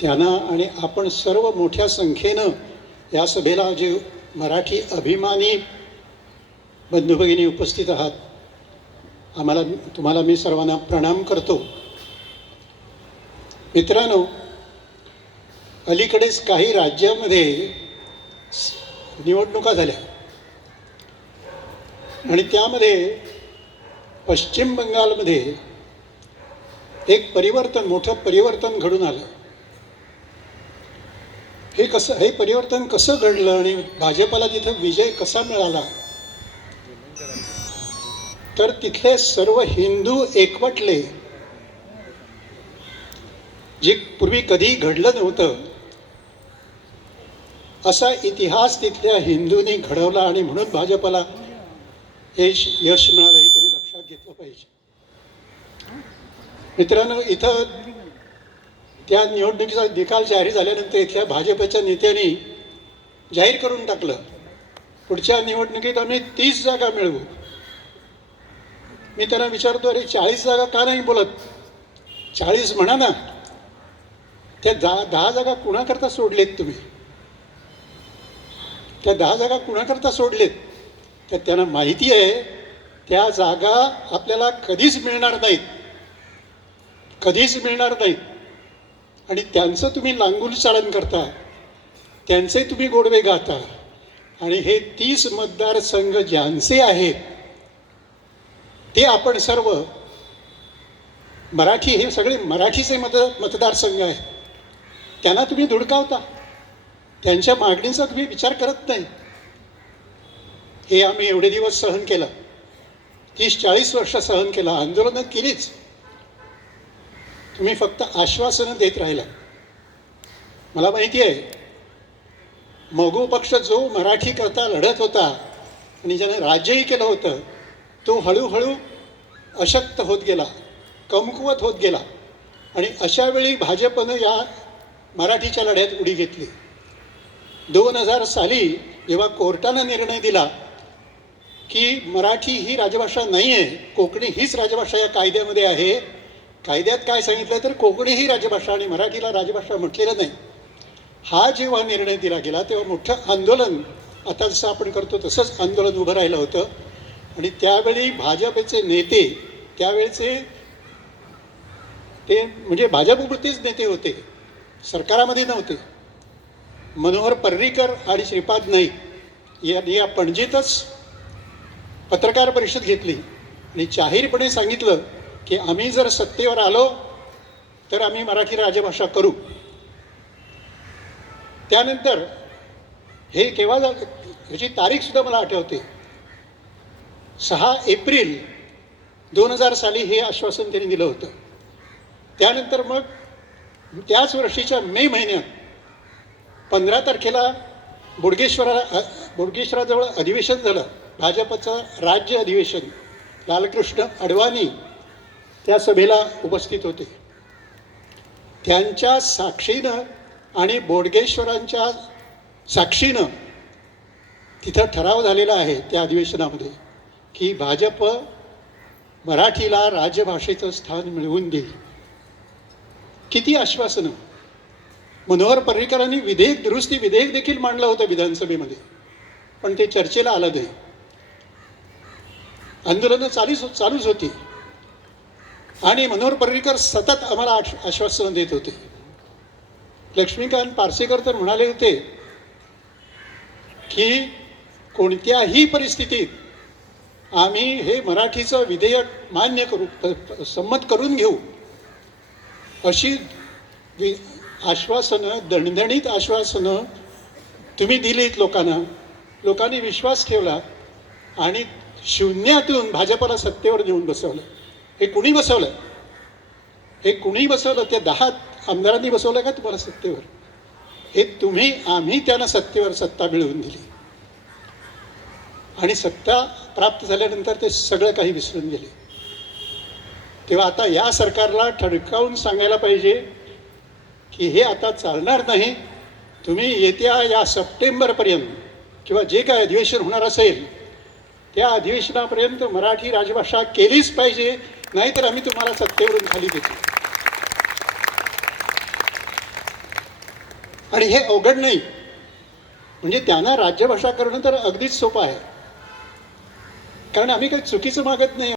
त्यांना आणि आपण सर्व मोठ्या संख्येनं या सभेला जे मराठी अभिमानी बंधू भगिनी उपस्थित आहात, तुम्हाला मी सर्वांना प्रणाम करतो. मित्रांनो, अलीकडेच काही राज्यामध्ये निवडणुका झाल्या आणि त्यामध्ये पश्चिम बंगालमध्ये एक मोठं परिवर्तन घडून आलं. हे परिवर्तन कसं घडलं आणि भाजपला तिथं विजय कसा मिळाला, तर तिथले सर्व हिंदू एकवटले, जे पूर्वी कधी घडलं नव्हतं. असा इतिहास तिथल्या हिंदूंनी घडवला आणि म्हणून भाजपला हे यश मिळालं, हे त्यांनी लक्षात घेतलं पाहिजे. मित्रांनो, इथं त्या निवडणुकीचा निकाल जाहीर झाल्यानंतर इथल्या भाजपच्या नेत्यांनी जाहीर करून टाकलं, पुढच्या निवडणुकीत आम्ही 30 जागा मिळवू. मी त्यांना विचारतो, अरे 40 जागा का नाही बोलत? 40 म्हणा ना. त्या 10 जागा कुणाकरता सोडलेत तुम्ही? त्या 10 जागा कुणाकरता सोडलेत? तर त्यांना माहिती आहे त्या जागा आपल्याला कधीच मिळणार नाहीत, कधीच मिळणार नाहीत. आणि त्यांचं तुम्ही लांगुल चालन करता, त्यांचे तुम्ही गोडवे गाता. आणि हे 30 मतदारसंघ ज्यांचे आहेत ते आपण सर्व मराठी, हे सगळे मराठीचे मतदारसंघ आहेत, त्यांना तुम्ही धुडकावता, त्यांच्या मागणीचा तुम्ही विचार करत नाही. हे आम्ही एवढे दिवस सहन केलं, 30-40 वर्ष सहन केलं, आंदोलनं केलीच. तुम्ही फक्त आश्वासनं देत राहिला. मला माहिती आहे, मगू पक्ष जो मराठी करता लढत होता आणि ज्यानं राज्यही केलं होतं, तो हळूहळू अशक्त होत गेला, कमकुवत होत गेला. आणि अशा वेळी भाजपनं या मराठीच्या लढ्यात उडी घेतली. 2000 साली जेव्हा कोर्टानं निर्णय दिला की मराठी ही राजभाषा नाही आहे, कोकणी हीच राजभाषा या कायद्यामध्ये आहे, कायद्यात काय सांगितलं तर कोकणी ही राजभाषा आणि मराठीला राजभाषा म्हटलेलं नाही, हा जेव्हा निर्णय दिला गेला तेव्हा मोठं आंदोलन, आता जसं आपण करतो तसंच आंदोलन उभं राहिलं होतं. आणि त्यावेळी भाजपचे नेते, त्यावेळेचे ते म्हणजे भाजपपुरतेच नेते होते, सरकारामध्ये नव्हते. मनोहर पर्रीकर आणि श्रीपाद नाईक यांनी या पणजीतच पत्रकार परिषद घेतली आणि जाहीरपणे सांगितलं की आम्ही जर सत्तेवर आलो तर आम्ही मराठी राजभाषा करू. त्यानंतर हे केव्हा झालं, ह्याची तारीखसुद्धा मला आठवते, 6 एप्रिल 2000 साली हे आश्वासन त्यांनी दिलं होतं. त्यानंतर मग त्याच वर्षीच्या मे महिन्यात 15 तारखेला बोडगेश्वराजवळ अधिवेशन झालं, भाजपचं राज्य अधिवेशन. लालकृष्ण अडवाणी त्या सभेला उपस्थित होते. त्यांच्या साक्षीनं आणि बोडगेश्वरांच्या साक्षीनं तिथं ठराव झालेला आहे त्या अधिवेशनामध्ये की भाजप मराठीला राजभाषेचं स्थान मिळवून देईल. किती आश्वासनं! मनोहर पर्रीकरांनी दुरुस्ती विधेयक देखील मांडलं होतं विधानसभेमध्ये, पण ते चर्चेला आलं नाही. आंदोलनं चालूच होती आणि मनोहर पर्रीकर सतत आम्हाला आश्वासनं देत होते. लक्ष्मीकांत पार्सेकर तर म्हणाले होते की कोणत्याही परिस्थितीत आम्ही हे मराठीचं विधेयक मान्य करू, संमत करून घेऊ, अशी आश्वासनं, दणदणीत आश्वासनं तुम्ही दिलीत लोकांना. लोकांनी विश्वास ठेवला आणि शून्यातून भाजपला सत्तेवर नेऊन बसवलं. हे कुणी बसवलं? हे कुणी बसवलं? त्या 10 आमदारांनी बसवलं का तुम्हाला सत्तेवर? हे आम्ही त्यांना सत्तेवर सत्ता मिळवून दिली. आणि सत्ता प्राप्त झाल्यानंतर ते सगळं काही विसरून गेले. तेव्हा आता या सरकारला ठणकावून सांगायला पाहिजे की हे आता चालणार नाही. तुम्ही येत्या या सप्टेंबरपर्यंत किंवा जे काय अधिवेशन होणार असेल त्या अधिवेशनापर्यंत मराठी राजभाषा केलीच पाहिजे, नाहीतर आम्ही तुम्हाला सत्तेवरून खाली देतो. आणि हे अवघड नाही. म्हणजे त्यांना राज्यभाषा करणं तर अगदीच सोपं आहे, कारण आम्ही काही चुकीचं मागत नाही.